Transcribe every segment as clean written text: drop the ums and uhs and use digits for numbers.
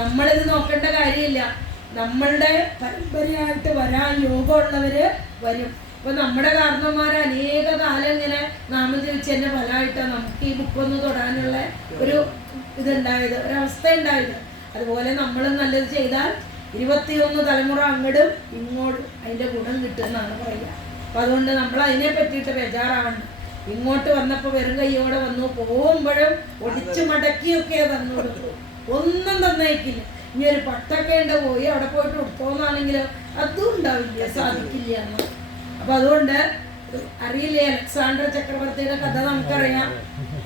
നമ്മളിത് നോക്കേണ്ട കാര്യമില്ല. നമ്മളുടെ പരമ്പരയായിട്ട് വരാൻ യോഗമുള്ളവര് വരും. ഇപ്പൊ നമ്മുടെ കാരണന്മാർ അനേക കാലം ഇങ്ങനെ നാമം ജപിച്ച് തന്നെ ഫലമായിട്ടാണ് നമുക്ക് ഈ ബുക്കൊന്ന് തൊടാനുള്ള ഒരു ഇതുണ്ടായത്, ഒരവസ്ഥ ഉണ്ടായത്. അതുപോലെ നമ്മൾ നല്ലത് ചെയ്താൽ 21 തലമുറ അങ്ങോട്ടും ഇങ്ങോട്ടും അതിന്റെ ഗുണം കിട്ടുമെന്നാണ് പറയുക. അപ്പൊ അതുകൊണ്ട് നമ്മൾ അതിനെ പറ്റിയിട്ട് ബേജാറാവണം. ഇങ്ങോട്ട് വന്നപ്പോൾ വെറും കൈയോടെ വന്നു, പോകുമ്പോഴും ഒടിച്ചു മടക്കിയൊക്കെ തന്നോളൂ, ഒന്നും തന്നേക്കില്ല. ഇനി ഒരു പട്ടൊക്കെ ഉണ്ട്, പോയി അവിടെ പോയിട്ട് ഉടുത്തോന്നാണെങ്കിലോ അതും ഉണ്ടാവില്ല, സാധിക്കില്ല എന്ന്. അപ്പൊ അതുകൊണ്ട് അറിയില്ലേ, അലക്സാണ്ടർ ചക്രവർത്തിയുടെ കഥ നമുക്കറിയാം.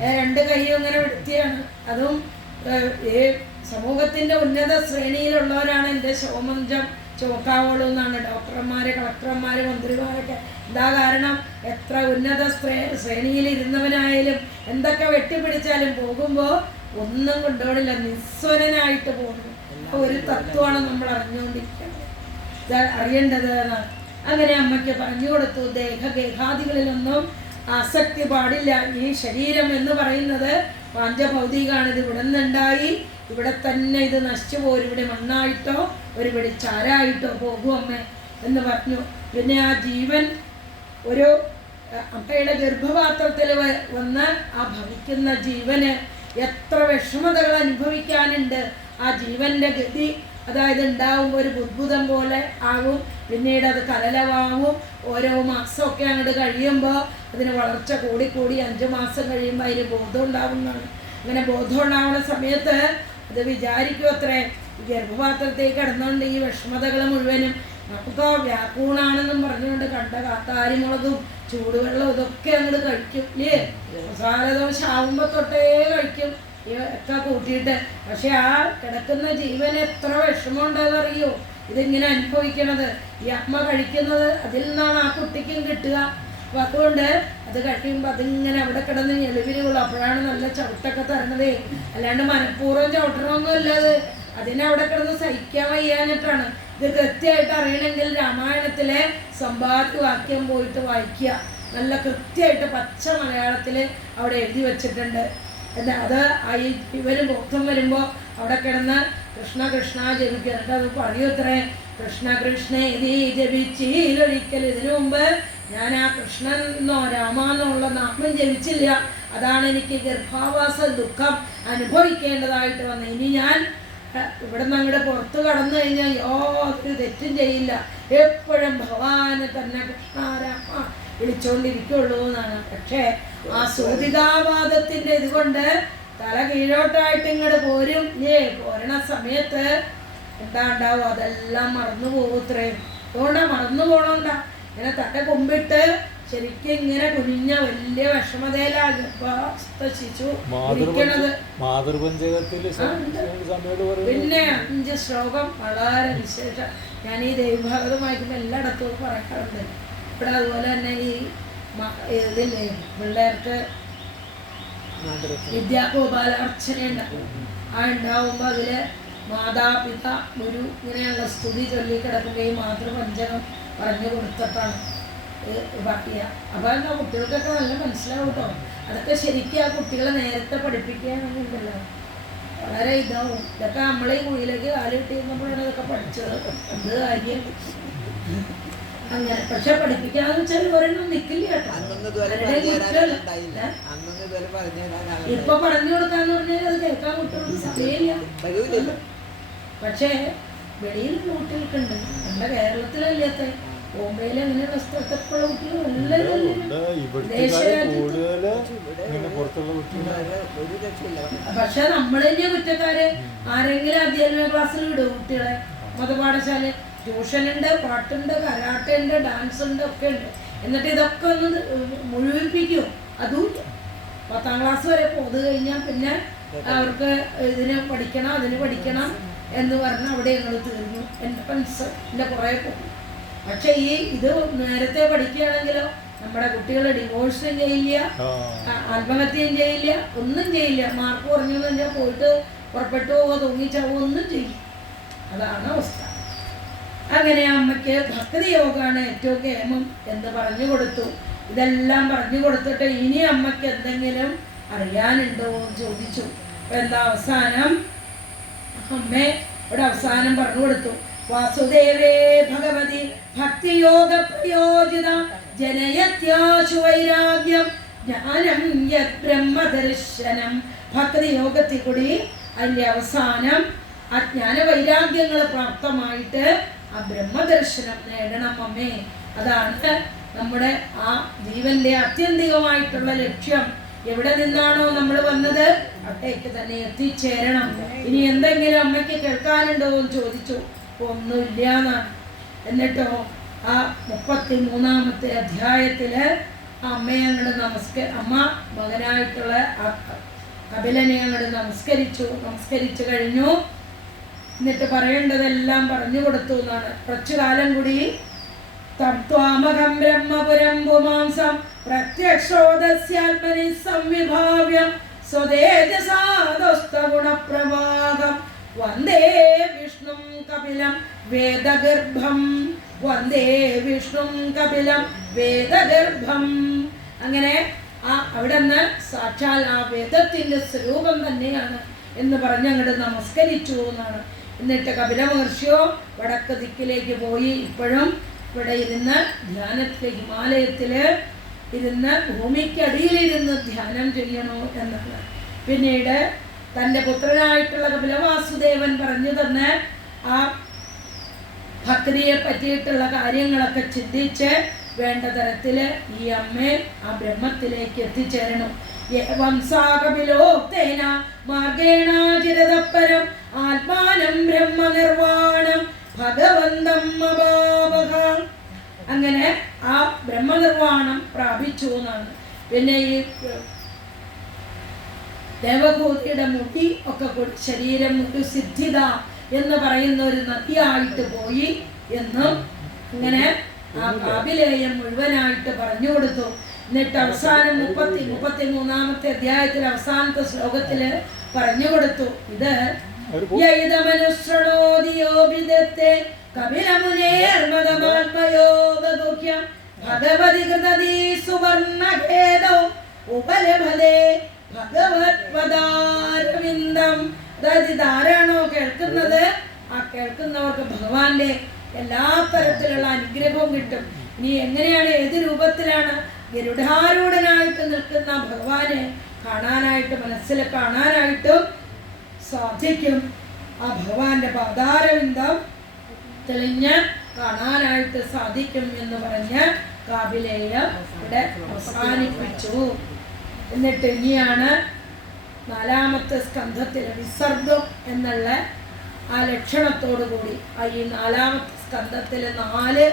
2 കൈയും ഇങ്ങനെ വെട്ടിയാണ്. അതും സമൂഹത്തിന്റെ ഉന്നത ശ്രേണിയിലുള്ളവരാണ് എൻ്റെ ശോമഞ്ചം ചോക്കാവോളൂ എന്നാണ്. ഡോക്ടർമാര്, കളക്ടർമാര്, മന്ത്രിമാരൊക്കെ. എന്താ കാരണം? എത്ര ഉന്നത ശ്രേണിയിൽ ഇരുന്നവനായാലും എന്തൊക്കെ വെട്ടിപ്പിടിച്ചാലും പോകുമ്പോൾ ഒന്നും കൊണ്ടുപോണില്ല, നിസ്വരനായിട്ട് പോകുന്നു. ഒരു തത്വമാണ് നമ്മൾ അറിഞ്ഞുകൊണ്ടിരിക്കുന്നത്, അറിയേണ്ടത്. അങ്ങനെ അമ്മയ്ക്ക് പറഞ്ഞു കൊടുത്തു, ദേഹഗേഹാദികളിലൊന്നും ആസക്തി പാടില്ല. ഈ ശരീരം എന്ന് പറയുന്നത് പാഞ്ചഭൗതികാണ്. ഇത് ഇവിടെ നിന്നുണ്ടായി, ഇവിടെ തന്നെ ഇത് നശിച്ചു പോരും. ഇവിടെ മണ്ണായിട്ടോ ഒരു പിടി ചാരായിട്ടോ പോകും അമ്മ എന്ന് പറഞ്ഞു. പിന്നെ ആ ജീവൻ ഒരു അമ്മയുടെ ഗർഭപാത്രത്തിൽ വന്ന് ആ ഭവിക്കുന്ന ജീവന് എത്ര വിഷമതകൾ അനുഭവിക്കാനുണ്ട്. ആ ജീവന്റെ ഗതി, അതായത് ഉണ്ടാവുമ്പോൾ ഒരു ബുദ്ബുദം പോലെ ആകും, പിന്നീട് അത് കലലവാകും. ഓരോ മാസമൊക്കെ അങ്ങോട്ട് കഴിയുമ്പോൾ അതിന് വളർച്ച കൂടിക്കൂടി 5 മാസം കഴിയുമ്പോൾ അതിന് ബോധം ഉണ്ടാവുന്നതാണ്. അങ്ങനെ ബോധം ഉണ്ടാവുന്ന സമയത്ത് അത് വിചാരിക്കും അത്രേ, ഗർഭപാത്രത്തേക്ക് കിടന്നുകൊണ്ട് ഈ വിഷമതകൾ മുഴുവനും നമുക്ക് വ്യാക്കൂണാണെന്നും പറഞ്ഞുകൊണ്ട് കണ്ട കാത്താരിമുളകും ചൂടുവെള്ളം ഇതൊക്കെ അങ്ങോട്ട് കഴിക്കും ഇല്ലേ. മസാലദോശ ആവുമ്പോൾ തൊട്ടേ കഴിക്കും ഒക്കെ കൂട്ടിയിട്ട്. പക്ഷെ ആ കിടക്കുന്ന ജീവന് എത്ര വിഷമം ഉണ്ടെന്നറിയോ ഇതിങ്ങനെ അനുഭവിക്കണത്. ഈ അമ്മ കഴിക്കുന്നത് അതിൽ നിന്നാണ് ആ കുട്ടിക്കും കിട്ടുക. അപ്പം അതുകൊണ്ട് അത് കഴിയുമ്പോൾ അതിങ്ങനെ അവിടെ കിടന്ന് എളിവിലുള്ളൂ. അപ്പോഴാണ് നല്ല ചവിട്ടൊക്കെ തരണതേ, അല്ലാണ്ട് മനഃപൂർവ്വം ചവിട്ടണമൊന്നും അല്ലാതെ അതിനവിടെ കിടന്ന് സഹിക്കാൻ വയ്യാഞ്ഞിട്ടാണ്. ഇത് കൃത്യമായിട്ട് അറിയണമെങ്കിൽ രാമായണത്തിലെ സമ്പാദ്യവാക്യം പോയിട്ട് വായിക്കുക. നല്ല കൃത്യമായിട്ട് പച്ച മലയാളത്തിൽ അവിടെ എഴുതി വച്ചിട്ടുണ്ട്. എന്താ അത് ഇവര് ബോധം വരുമ്പോൾ അവിടെ കിടന്ന് കൃഷ്ണ കൃഷ്ണ ജപിക്കുക. എന്നിട്ട് അത് പണിയത്രേ, കൃഷ്ണ കൃഷ്ണ ഇതി ജപിച്ചൊരിക്കൽ. ഇതിനു മുമ്പ് ഞാൻ ആ കൃഷ്ണനെന്നോ രാമാന്നോ ഉള്ള നാമം ജപിച്ചില്ല. അതാണ് എനിക്ക് ഗർഭാവാസ ദുഃഖം അനുഭവിക്കേണ്ടതായിട്ട് വന്നത്. ഇനി ഞാൻ ഇവിടെ നിന്ന് അങ്ങോട്ട് പുറത്ത് കടന്നു കഴിഞ്ഞാൽ യാതൊരു തെറ്റും ചെയ്യില്ല, എപ്പോഴും ഭഗവാനെ തന്നെ കൃഷ്ണ രാമ വിളിച്ചോണ്ടിരിക്കുള്ളൂ എന്നാണ്. പക്ഷേ ആ സൂതികാവാദത്തിന്റെ ഇതുകൊണ്ട് തല കീഴോട്ടായിട്ട് ഇങ്ങോട്ട് പോരും. പോരണ സമയത്ത് എന്താ ഉണ്ടാവും, അതെല്ലാം മറന്നു പോകത്രയും. അതുകൊണ്ടാ മറന്നു പോണോണ്ടാ ഇങ്ങനെ തട്ട കൊമ്പിട്ട് ശരിക്കും ഇങ്ങനെ കുനിഞ്ഞ വലിയ വിഷമതയിലാണ് ശിശു ഇരിക്കണത്. പിന്നെ 5 ശ്ലോകം വളരെ വിശേഷം. ഞാൻ ഈ ദൈവഭാഗവതം വായിക്കുമ്പോൾ എല്ലായിടത്തും പറയാറുണ്ട്. ഇവിടെ അതുപോലെ തന്നെ ഈ ഇതില്ലേ പിള്ളേർക്ക് വിദ്യാഗോപാലാർച്ചന ഉണ്ടാവും. ആ ഉണ്ടാവുമ്പോൾ അതില് മാതാപിത ഗുരു ഇങ്ങനെയുള്ള സ്തുതി ചൊല്ലി കിടക്കുമ്പോൾ ഈ മാതൃപഞ്ചകം പറഞ്ഞു കൊടുത്തിട്ടാണ് പറയുക. അപ്പൊ എന്താ കുട്ടികൾക്കൊക്കെ നല്ല മനസ്സിലാവും കേട്ടോ. അതൊക്കെ ശരിക്കും ആ കുട്ടികളെ നേരത്തെ പഠിപ്പിക്കുകയാണെന്നുണ്ടല്ലോ വളരെ ഇതാവും. ഇതൊക്കെ നമ്മളെ ഈ കുഴിയിലേക്ക് കാലിട്ടിരുന്നപ്പോഴാണ് ഇതൊക്കെ പഠിച്ചത്. എന്ത് കാര്യം അങ്ങനെ. പക്ഷെ പഠിപ്പിക്കാന്ന് വെച്ചാൽ ഒരെണ്ണം നിക്കില്ല കേട്ടോ. ഇപ്പൊ പറഞ്ഞു കൊടുക്കാന്ന് പറഞ്ഞാൽ അത് കേൾക്കാൻ കുട്ടികൾക്ക് സമയമില്ല. പക്ഷേ വെളിയിൽ കുട്ടികൾക്കുണ്ട്. നമ്മുടെ കേരളത്തിലല്ലാത്ത ബോംബെയിൽ അങ്ങനെയുള്ള സ്ഥലത്തൊക്കെ കുട്ടികൾ പക്ഷെ നമ്മൾ തന്നെ കുറ്റക്കാര്. ആരെങ്കിലും അധ്യാപന ക്ലാസ്സിൽ വിടും കുട്ടികളെ. മതപാഠശാല ട്യൂഷനുണ്ട്, പാട്ടുണ്ട്, കരാട്ടെ ഉണ്ട്, ഡാൻസ് ഉണ്ട്, ഒക്കെ ഉണ്ട്. എന്നിട്ട് ഇതൊക്കെ ഒന്ന് മുഴുവിപ്പിക്കുമോ? അതുമില്ല. 10ാം ക്ലാസ് വരെ പോത് കഴിഞ്ഞാൽ പിന്നെ അവർക്ക് ഇതിന് പഠിക്കണം അതിന് പഠിക്കണം എന്ന് പറഞ്ഞ് അവിടെ ഞങ്ങൾ തീർന്നു. എൻ്റെ ഫ്രണ്ട്സ് എൻ്റെ കുറേ പോകും. പക്ഷെ ഇത് നേരത്തെ പഠിക്കുകയാണെങ്കിലോ നമ്മുടെ കുട്ടികൾ ഡിവോഴ്സും ചെയ്യില്ല, ആത്മഹത്യയും ചെയ്യില്ല, ഒന്നും ചെയ്യില്ല. മാർക്ക് കുറഞ്ഞു കഴിഞ്ഞാൽ പോയിട്ട് പുറപ്പെട്ടു പോവുക, തൂങ്ങിച്ചാവുക, ഒന്നും ചെയ്യില്ല. അതാണ് അവസ്ഥ. അങ്ങനെ അമ്മയ്ക്ക് ഭക്തി യോഗമാണ് ഏറ്റവും കേമം എന്ന് പറഞ്ഞു കൊടുത്തു. ഇതെല്ലാം പറഞ്ഞു കൊടുത്തിട്ട് ഇനി അമ്മയ്ക്ക് എന്തെങ്കിലും അറിയാനുണ്ടോ എന്ന് ചോദിച്ചു. അപ്പം എന്താ അവസാനം അമ്മേ ഇവിടെ അവസാനം പറഞ്ഞു കൊടുത്തു. വാസുദേവേ ഭഗവതി ഭക്തിയോഗ പ്രയോജിത ജനയത്യാശു വൈരാഗ്യം ജ്ഞാനം യത് ബ്രഹ്മദർശനം. ഭക്തി യോഗത്തിൽ കൂടി അതിൻ്റെ അവസാനം ആ ജ്ഞാനവൈരാഗ്യങ്ങൾ പ്രാപ്തമായിട്ട് ആ ബ്രഹ്മദർശനം നേടണം അമ്മേ. അതാണ് നമ്മുടെ ആ ജീവന്റെ ആത്യന്തികമായിട്ടുള്ള ലക്ഷ്യം. എവിടെ നിന്നാണോ നമ്മൾ വന്നത് അവിടേക്ക് തന്നെ എത്തിച്ചേരണം. ഇനി എന്തെങ്കിലും അമ്മയ്ക്ക് കേൾക്കാനുണ്ടോ എന്ന് ചോദിച്ചു. ഒന്നുമില്ല എന്നാണ്. എന്നിട്ടോ ആ 33-ാമത്തെ അധ്യായത്തില് അമ്മയെ അങ്ങോട്ട് അമ്മ മകനായിട്ടുള്ള ആ കപിലനെ അങ്ങോട്ട് നമസ്കരിച്ചു കഴിഞ്ഞു. എന്നിട്ട് പറയേണ്ടതെല്ലാം പറഞ്ഞു കൊടുത്തു എന്നാണ്. കുറച്ചു കാലം കൂടി തത്വാമകം ബ്രഹ്മപുരം പുമാംസം പ്രത്യക്ഷോദസ്യാത്മനി സംവിഭാവ്യം സ്വദേജസാദസ്തഗുണപ്രവാഹം വന്ദേ വിഷ്ണും കപിലം വേദഗർഭം. വന്ദേ വിഷ്ണും കപിലം വേദഗർഭം. അങ്ങനെ അവിടെ നിന്ന് സാക്ഷാൽ ആ വേദത്തിന്റെ സ്വരൂപം തന്നെയാണ് എന്ന് പറഞ്ഞ് അങ്ങോട്ട് നമസ്കരിച്ചു എന്നാണ്. എന്നിട്ട് കപില മഹർഷിയോ വടക്ക് ദിക്കിലേക്ക് പോയി. ഇപ്പോഴും ഇവിടെ ഇരുന്ന് ധ്യാനത്തില് ഹിമാലയത്തില് ഇരുന്ന് ഭൂമിക്കടിയിലിരുന്ന് ധ്യാനം ചെയ്യണോ എന്നാണ്. പിന്നീട് തൻ്റെ പുത്രനായിട്ടുള്ള കപിലവാസുദേവൻ പറഞ്ഞു തന്നെ ആ ഭക്തിയെ പറ്റിയിട്ടുള്ള കാര്യങ്ങളൊക്കെ ചിന്തിച്ച് വേണ്ട തരത്തില് ഈ അമ്മയെ ആ ബ്രഹ്മത്തിലേക്ക് എത്തിച്ചേരണം. വംസാകപിലോക്തേന മാർഗേണാചിരതപരം ആത്മാനം ബ്രഹ്മനിർവാണം ഭഗവന്തം അഭാവഹ. അങ്ങനെ ആ ബ്രഹ്മനിർവാണം പ്രാപിച്ചു എന്നാണ്. പിന്നെ ഈ ദേവഭൂതിയുടെ മുടി ഒക്കെ കൂടി ശരീരം മുടി സിദ്ധിത എന്ന് പറയുന്ന ഒരു നദിയായിട്ട് പോയി എന്നും ഇങ്ങനെ ആ കാപിലേയം മുഴുവനായിട്ട് പറഞ്ഞു കൊടുത്തു. എന്നിട്ട് അവസാനം 33-ാമത്തെ അധ്യായത്തിൽ അവസാനത്തെ ശ്ലോകത്തില് പറഞ്ഞു കൊടുത്തു. ഇത് ഭഗവതി കൃതീ സുവർണഖേദോ ഉപലഭതേ ഭഗവത്പദാരവിന്ദം. അതായത് ഇതാരാണോ കേൾക്കുന്നത് ആ കേൾക്കുന്നവർക്ക് ഭഗവാന്റെ എല്ലാ തരത്തിലുള്ള അനുഗ്രഹവും കിട്ടും. ഇനി എങ്ങനെയാണ്, ഏത് രൂപത്തിലാണ്? ഗരുഡാരൂഢനായിട്ട് നിൽക്കുന്ന ഭഗവാനെ കാണാനായിട്ട്, മനസ്സിൽ കാണാനായിട്ടും സാധിക്കും. ആ ഭഗവാന്റെ പാദാരവിന്ദം തെളിഞ്ഞ് കാണാനായിട്ട് സാധിക്കും എന്ന് പറഞ്ഞ് കാപിലേയം ഇവിടെ അവസാനിപ്പിച്ചു. എന്നിട്ട് ഇനിയാണ് 4-ാമത്തെ സ്കന്ധത്തിലെ വിസർഗം എന്നുള്ള ആ ലക്ഷണത്തോടു കൂടി ഈ 4-ാമത്തെ സ്കന്ധത്തിലെ 4